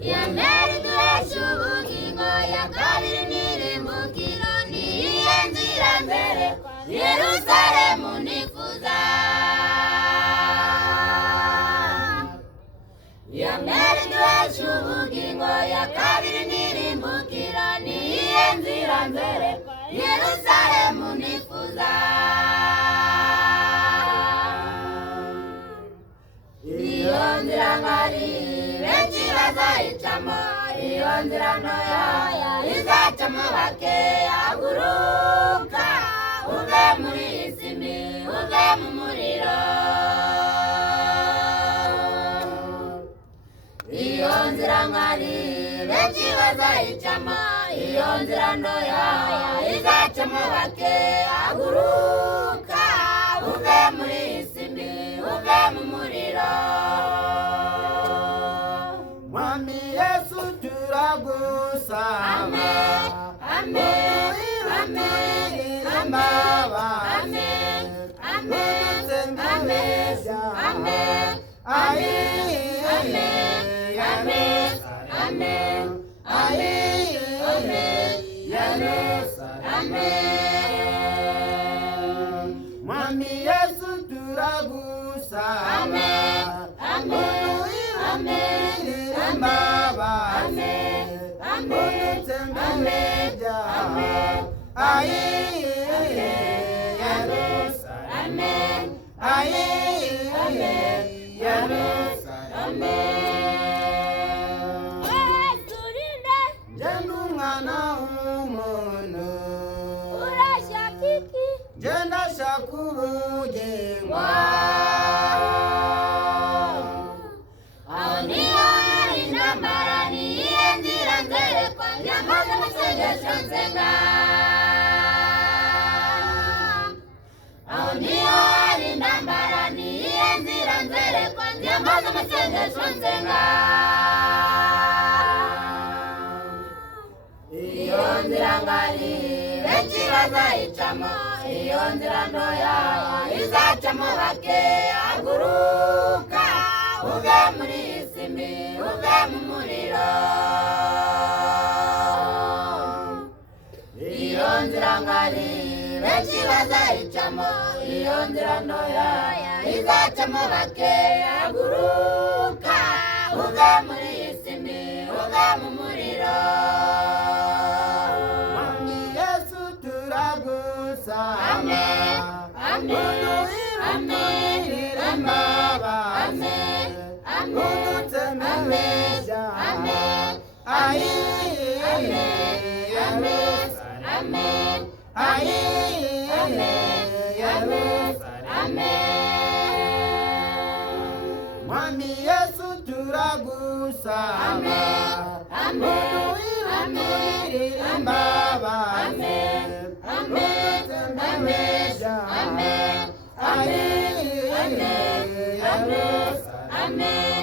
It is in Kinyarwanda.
yambere duhesha ubugingo, iya kabiri n'irimbukiro, niyo nzira mbere Yerusalemu nifuza. Yambere duhesha ubugingo, iya kabiri n'irimbukiro, niyo nzira mbere Yerusalemu nifuza. Iyo nzira ngari benshi bazayicamo, iyo nzira ntoya izacamo bake. Haguruka uve muri iyi si mbi, uve mu muriro. Iyo nzira ngari benshi bazayicamo, iyo nzira ntoya izacamo bake. Haguruka uve muri iyi si mbi, uve mu muriro. Mwami Yesu turagusaba, Mwami Yesu turagusaba, Jenda shakubugengo Aoniyo hari intambara, niyo nzira nzerekwa, nyamaze amasengesho nsenga. Aoniyo hari intambara, niyo nzira nzerekwa, nyamaze amasengesho nsenga. Iyo nzira ngari benshi bazayicamo, iyo nzira ntoya izacamo bake. Haguruka uve muri iyi si mbi, uve mu muriro. Iyo nzira ngari benshi bazayicamo, iyo nzira ntoya izacamo bake. Haguruka uve muri iyi si mbi, uve mu muriro. Mwami Yesu turagusaba, Mwami Yesu turagusaba, Amen.